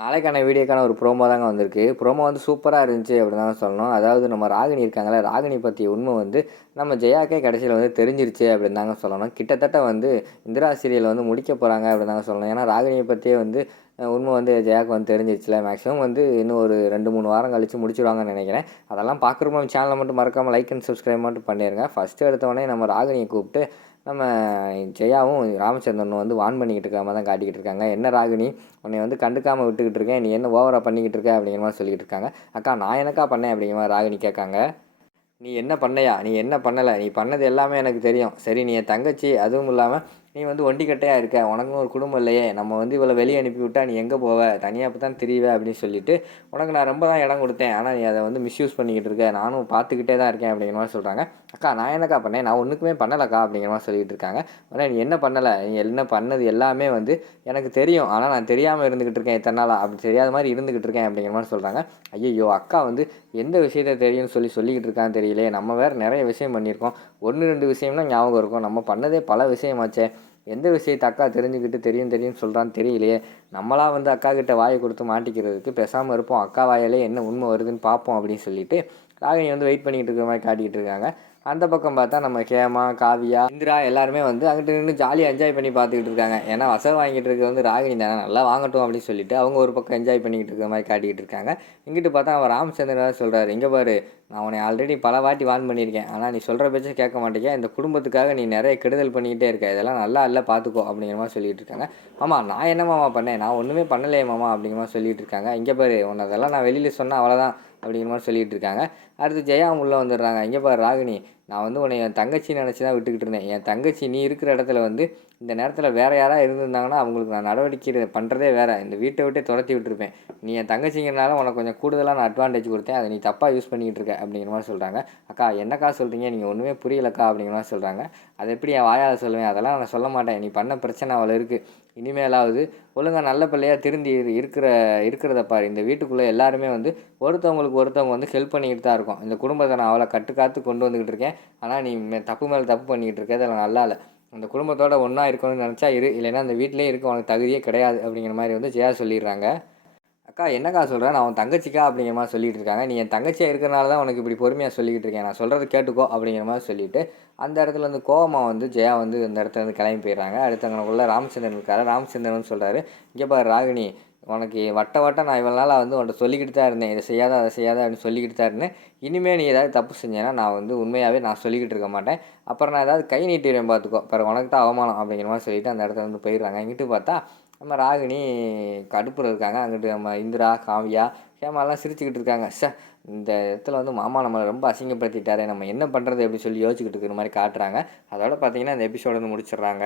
நாளைக்கான வீடியோக்கான ஒரு ப்ரோமோ தாங்க வந்திருக்கு. ப்ரோமோ வந்து சூப்பரா இருந்துச்சு அப்படின்னு தாங்க சொல்லணும். அதாவது நம்ம ராகினி இருக்காங்கல்ல, ராகினி பத்திய உண்மை வந்து நம்ம ஜெயாக்கே கடைசியில வந்து தெரிஞ்சிருச்சு அப்படின்னு தாங்க சொல்லணும். கிட்டத்தட்ட வந்து இந்திரா சீரியல் வந்து முடிக்க போறாங்க அப்படின்னு தாங்க சொல்லணும். ஏன்னா ராகினிய பத்தியே வந்து உண்மை வந்து ஜெயாக்கு வந்து தெரிஞ்சிருச்சுல. மேக்ஸிமம் வந்து இன்னும் ஒரு 2, 3 வாரம் கழிச்சு முடிச்சிருவாங்கன்னு நெனைக்கிறேன். அதெல்லாம் பார்க்குறப்போ நம்ம சேனலை மட்டும் மறக்காம லைக் அண்ட் சப்ஸ்கிரைப் மட்டும் பண்ணிருங்க. ஃபர்ஸ்ட்டு எடுத்தோனே நம்ம ராகினிய கூப்பிட்டு நம்ம ஜெயாவும் ராமச்சந்திரனும் வந்து வார்ன் பண்ணிக்கிட்டு இருக்க மாரி தான் காட்டிக்கிட்டு இருக்காங்க. "என்ன ராகினி, உன்னைய வந்து கண்டுக்காம விட்டுக்கிட்டு இருக்கேன். நீ என்ன ஓவரா பண்ணிக்கிட்டு இருக்க?" அப்படிங்கிற மாரி சொல்லிக்கிட்டு இருக்காங்க. "அக்கா நான் என்னக்கா பண்ணேன்?" அப்படிங்கிற மாரி ராகினி கேட்காங்க. "நீ என்ன பண்ணையா? நீ என்ன பண்ணல? நீ பண்ணது எல்லாமே எனக்கு தெரியும். சரி நீ என் தங்கச்சி. அதுவும் இல்லாம நீ வந்து ஒண்டிக்கட்டையா இருக்க. உனக்குன்னு ஒரு குடும்பம் இல்லையே. நம்ம வந்து இவள வெளிய அனுப்பி விட்டா நீ எங்க போவ? தனியா அப்ப தான் திரிவ அப்படின்னு சொல்லிட்டு, உனக்கு நான் ரொம்ப தான் இடம் குடுத்தேன். ஆனா நீ அத வந்து மிஸ்யூஸ் பண்ணிக்கிட்டு இருக்க. நானும் பார்த்துக்கிட்டே தான் இருக்கேன்." அப்படிங்கிற மாரி சொல்றாங்க. "அக்கா நான் என்னக்கா பண்ணேன்? நான் ஒண்ணுக்குமே பண்ணலக்கா." அப்படிங்கிற மாரி சொல்லிட்டு இருக்காங்க. "உடனே நீ என்ன பண்ணல? நீ என்ன பண்ணது எல்லாமே வந்து எனக்கு தெரியும். ஆனா நான் தெரியாம இருந்துகிட்டு இருக்கேன் இத்தன நாளா. அப்படி தெரியாத மாரி இருந்துகிட்டு இருக்கேன்." அப்படிங்கிற மாரி சொல்றாங்க. ஐயய்யோ! அக்கா வந்து எந்த விஷயத்த தெரியும்னு சொல்லிக்கிட்டு இருக்கான்னு தெரியலையே. நம்ம வேற நெறைய விஷயம் பண்ணியிருக்கோம். 1, 2 விஷயம்னா ஞாபகம் இருக்கும். நம்ம பண்ணதே பல விஷயமாச்சே. எந்த விஷயத்த அக்கா தெரிஞ்சுக்கிட்டு தெரியும்னு சொல்றான்னு தெரியலையே. நம்மளா வந்து அக்காகிட்ட வாய குடுத்து மாட்டிக்கிறதுக்கு பேசாம இருப்போம். அக்கா வாயாலே என்ன உண்மை வருதுன்னு பார்ப்போம் அப்படின்னு சொல்லிட்டு, ராகினி வந்து வெயிட் பண்ணிக்கிட்டு இருக்கிற மாரி காட்டிக்கிட்டு இருக்காங்க. அந்த பக்கம் பார்த்தா நம்ம ஹேமா, காவியா, இந்திரா எல்லாருமே வந்து அங்கிட்டு நின்னு ஜாலியா என்ஜாய் பண்ணி பார்த்துக்கிட்டு இருக்காங்க. ஏன்னா வசம் வாங்கிட்டு இருக்கிறது வந்து ராகினி தானே. நல்லா வாங்கட்டும் அப்படின்னு சொல்லிட்டு அவங்க ஒரு பக்கம் என்ஜாய் பண்ணிக்கிட்டு இருக்கிற மாரி காட்டிக்கிட்டு இருக்காங்க. இங்கிட்டு பார்த்தா அவன் ராமச்சந்திரன் சொல்றாரு, "இங்க பாரு, நான் உன்னை ஆல்ரெடி பல வாட்டி வார்ன் பண்ணியிருக்கேன். ஆனா நீ சொல்ற பேச்ச கேட்க மாட்டேங்க. இந்த குடும்பத்துக்காக நீ நெறைய கெடுதல் பண்ணிக்கிட்டே இருக்க. இதெல்லாம் நல்லா இல்ல பார்த்துக்கோ." அப்படிங்கிற மாரி சொல்லிட்டு இருக்காங்க. "மாமா நான் என்ன மாமா பண்ணேன்? நான் ஒண்ணுமே பண்ணலையே மாமா." அப்படிங்கிற மாரி சொல்லிட்டு இருக்காங்க. "இங்க பாரு, உன்ன அதெல்லாம் நான் வெளியில சொன்னா அவ்வளோதான்." அப்படிங்கிற மாரி சொல்லிட்டு இருக்காங்க. அடுத்து ஜெயாவும் உள்ள வந்துடுறாங்க. "இங்க பாரு ராகினி, நான் வந்து உன்னை என் தங்கச்சின்னு நெனச்சு தான் விட்டுக்கிட்டு இருந்தேன். என் தங்கச்சி நீ இருக்கிற இடத்துல வந்து இந்த நேரத்துல வேற யாராவது இருந்திருந்தாங்கன்னா, அவங்களுக்கு நான் நடவடிக்கை பண்றதே வேற. இந்த வீட்ட விட்டே தொரத்தி விட்டுருப்பேன். நீ என் தங்கச்சிங்கிறனால உனக்கு கொஞ்சம் கூடுதலான அட்வான்டேஜ் குடுத்தேன். அத நீ தப்பா யூஸ் பண்ணிக்கிட்டு இருக்க." அப்படிங்கிற மாரி சொல்றாங்க. "அக்கா என்னக்கா சொல்றீங்க? நீங்க ஒண்ணுமே புரியலக்கா." அப்படிங்கிற மாரி சொல்றாங்க. "அத எப்படி என் வாயால சொல்லுவேன்? அதெல்லாம் நான் சொல்ல மாட்டேன். நீ பண்ண பிரச்சனை அவ்வளோ இருக்கு. இனிமேலாவது ஒழுங்கா நல்ல பிள்ளையா திருந்தி இருக்கிறத பாரு. இந்த வீட்டுக்குள்ள எல்லாருமே வந்து ஒருத்தவங்களுக்கு ஒருத்தவங்க வந்து ஹெல்ப் பண்ணிக்கிட்டு தான் இருக்கோம். இந்த குடும்பத்த நான் அவ்வளோ கட்டுக்காத்து கொண்டு வந்துகிட்டு இருக்கேன். ஆனா நீ தப்பு மேல தப்பு பண்ணிக்கிட்டு இருக்க. இதெல்லாம் நல்லா இல்ல. அந்த குடும்பத்தோட ஒண்ணா இருக்கணும்னு நெனச்சா இரு. இல்லைன்னா அந்த வீட்லயே இருக்க உனக்கு தகுதியே கிடையாது." அப்படிங்கிற மாரி வந்து ஜெயா சொல்லிடுறாங்க. "அக்கா என்னக்கா சொல்ற? நான் உன் தங்கச்சிக்கா?" அப்படிங்கிற மாரி சொல்லிட்டு இருக்காங்க. "நீ என் தங்கச்சியா இருக்கிறனால தான் உனக்கு இப்படி பொறுமையா சொல்லிக்கிட்டு இருக்கேன். நான் சொல்றத கேட்டுக்கோ." அப்படிங்கிற மாரி சொல்லிட்டு, அந்த இடத்துல வந்து கோவமா வந்து ஜெயா வந்து அந்த இடத்துல இருந்து கிளம்பி போயிடுறாங்க. அடுத்து அங்கனக்குள்ள ராமச்சந்திரன் இருக்காரு. ராமச்சந்திரன் வந்து சொல்றாரு, "இங்க பாரு ராகினி, உனக்கு வட்ட நான் இவ்வளோ நாளா வந்து உன்ட்ட சொல்லிக்கிட்டு தான் இருந்தேன். இத செய்யாத, அத செய்யாத அப்படின்னு சொல்லிக்கிட்டு தான் இருந்தேன். இனிமே நீ ஏதாவது தப்பு செஞ்சேன்னா, நான் வந்து உண்மையாவே நான் சொல்லிக்கிட்டு இருக்க மாட்டேன். அப்புறம் நான் ஏதாவது கை நீட்டிருவேன் பார்த்துக்கோ. பிறகு உனக்கு தான் அவமானம்." அப்படிங்கிற மாரி சொல்லிட்டு அந்த இடத்துல இருந்து போயிடுறாங்க. இங்கிட்டு பார்த்தா நம்ம ராகினி கடுப்புல இருக்காங்க. அங்கிட்டு நம்ம இந்திரா, காவியா, ஹேமாலாம் சிரிச்சுக்கிட்டு இருக்காங்க. இந்த இடத்துல வந்து மாமா நம்மள ரொம்ப அசிங்கப்படுத்திட்டாரே! நம்ம என்ன பண்றது? அப்படின்னு சொல்லி யோசிச்சுக்கிட்டு இருக்கிற மாரி காட்டுறாங்க. அதோட பார்த்தீங்கன்னா, இந்த எபிசோட வந்து முடிச்சிடுறாங்க.